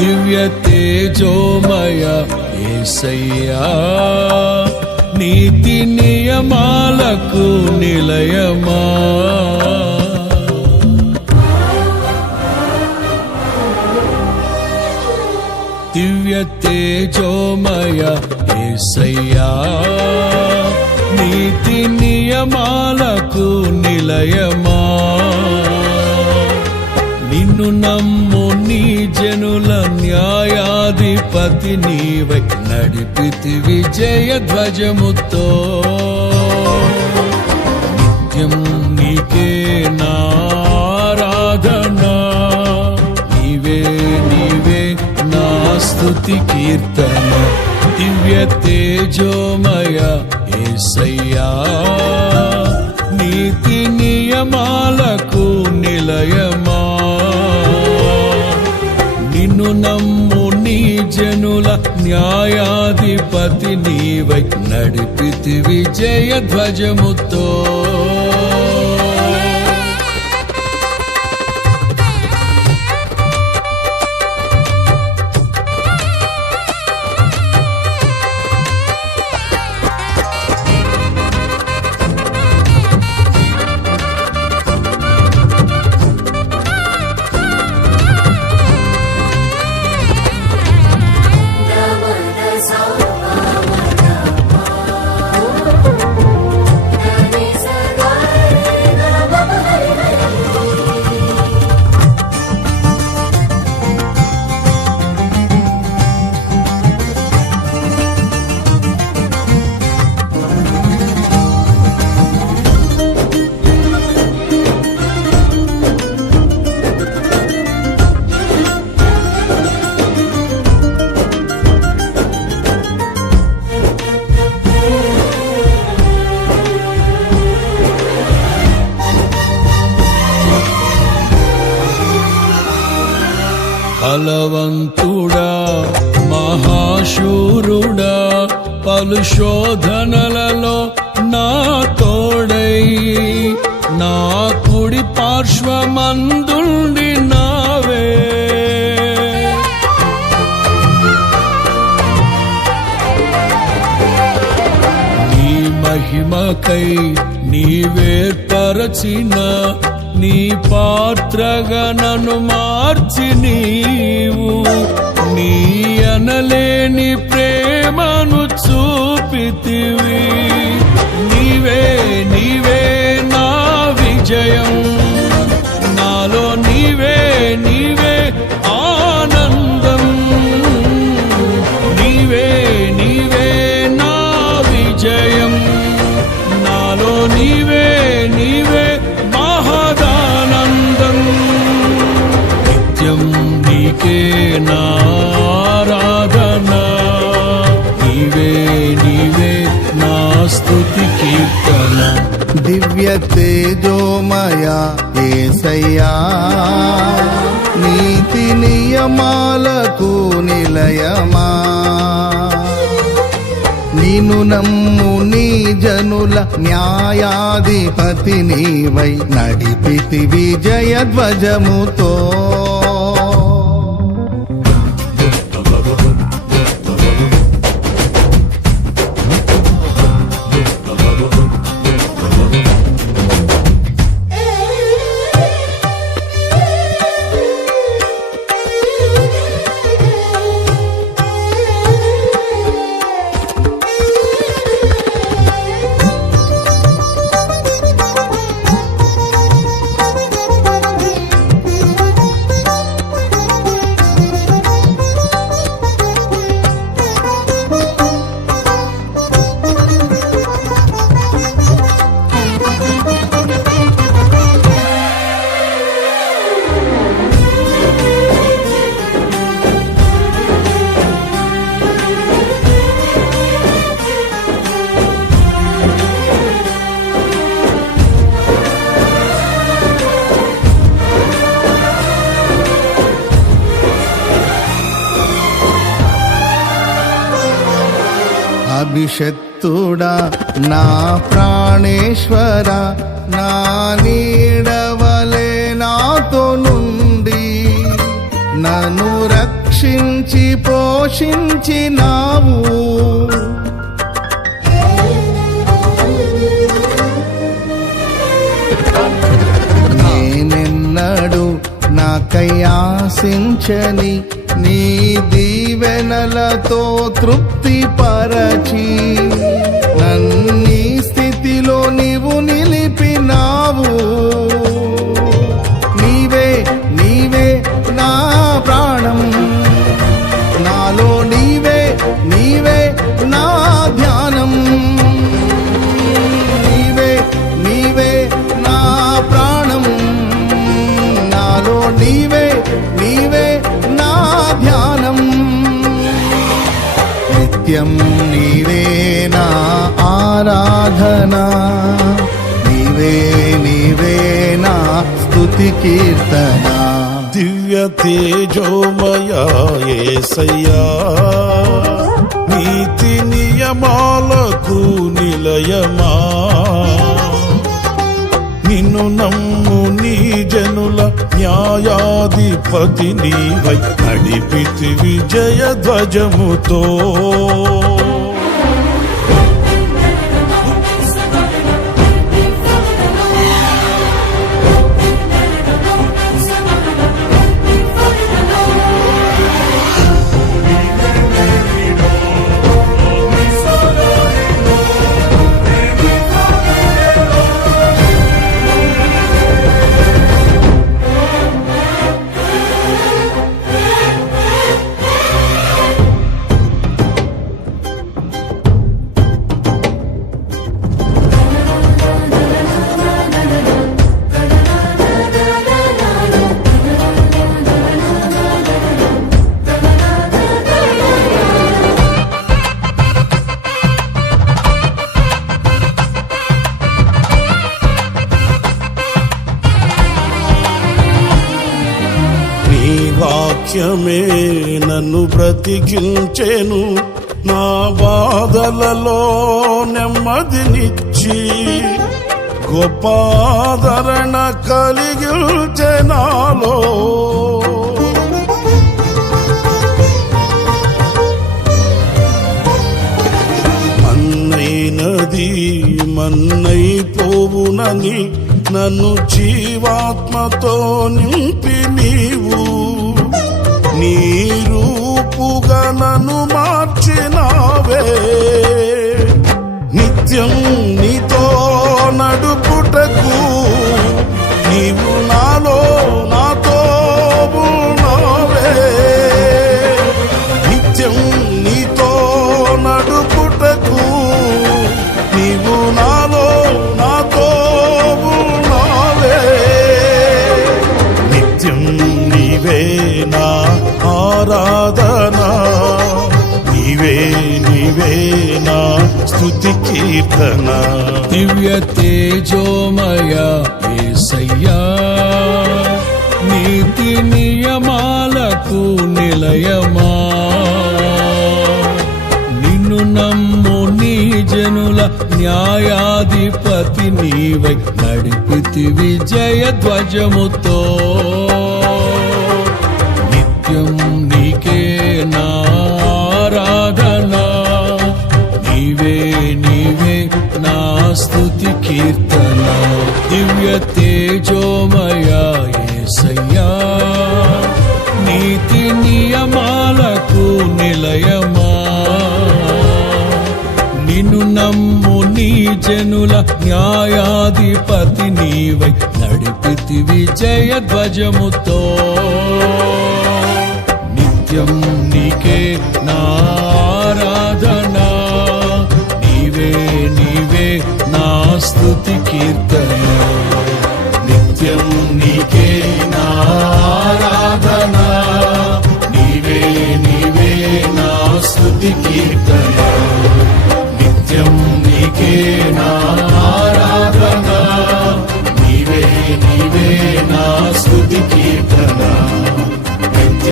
దివ్య తేజోమయ యేసయ్యా నీతి నియమాలకు నిలయమా దివ్య తేజోమయ యేసయ్యా నీతి నియమాలకు నిలయమా నిన్ను నమ్ము నీ జనుల న్యాయాధిపతి నీవై నడిపితి విజయ ధ్వజముతో నిత్యం నీకే నారాధనా నీవే నీవే నా స్తుతి కీర్తన దివ్య తేజోమయ యేసయ్యా నీతి నియమాలకు నిలయమా నిన్ను నమ్ము నీ జనుల న్యాయాధిపతి నీవై నడిపితి విజయ ధ్వజముతో బలవంతుడా మహాశూరుడా పలు శోధనలలో నా తోడై నా కుడి పార్శ్వమందుండి నావే నీ మహిమకై నీవేర్పరచిన నీ పాత్రగా నన్ను మార్చి నీవు నీ అనలేని ప్రేమను చూపితివి నీవే నీవే నా విజయం నాలో నీవే నీవే ఆనందం నీవే నీవే నా విజయం నాలో నీవే నీవే నిత్యం నీకే నారాధనా నీవే నీవే నా స్తుతి కీర్తన దివ్య తేజోమయ యేసయ్యా నీతి నియమాలకు నిలయమా నిన్ను నమ్ము నీ జనుల న్యాయాధిపతి నీవై నడిపితి విజయ ధ్వజముతో అభిషక్తుడా నా ప్రాణేశ్వర నా నీడవలే నాతో నుండి నన్ను రక్షించుచున్నావే రక్షించి పోషించినావు. నేనెన్నడు నాకై ఆశించని నీ దీవెనలతో తృప్తి పరచి నన్నీ స్థితిలో నీవు నిలిపినావు. నీవే నీవే నా ప్రాణం, నాలో నీవే నీవే నా ధ్యానం. నీవే నీవే నా ప్రాణం, నాలో నీవే నీవే నా ధ్యానం. నిత్యం నీవే నా ఆరాధన, నీవే నీవే నా స్తుతి కీర్తన. దివ్య తేజోమయ యేసయ్యా, నీతి నియమాలకు నిలయమా, నిన్ను నమ్ము నీ జనుల న్యాయాధిపతి నీవై నడిపితి విజయ ధ్వజముతో. వాక్యమే నన్ను బ్రతికించెను, నా బాధలలో నెమ్మదినిచ్చి గొప్ప ఆదరణ కలిగించె నాలో. మన్నైనది మన్నైపోవునని నన్ను జీవాత్మతో నింపి నీవు నీ రూపుగా నన్ను మార్చినావే. నిత్యం నీతో నడుపుటకు నీవు నాలో నాతో ఉన్నావే. నిత్యం నీతో నడుపుటకు నీవు నాలో నాతో ఉన్నావే. నిత్యం నీవే నా ఆరాధన, నీవే నీవే నా స్తుతి కీర్తన. దివ్య తేజోమయ యేసయ్యా, నీతి నియమాలకు నిలయమా, నిన్ను నమ్ము నీ జనుల న్యాయాధిపతి నీవై నడిపితి విజయ ధ్వజముతో. నిత్యం నీకే నా ఆరాధన, నీవే నీవే నా స్తుతి కీర్తన. దివ్య తేజోమయ యేసయ్యా, నీతి నియమాలకు నిలయమా, నిన్ను నమ్ము నీ జనుల న్యాయాధిపతి నీవై నడిపితి విజయ ధ్వజముతో. నిత్యం నీకే నా ఆరాధన, నీవే నీవే నా స్తుతి కీర్తన. నిత్యం నీకే నా ఆరాధన, నీవే నీవే నా స్తుతి కీర్తన.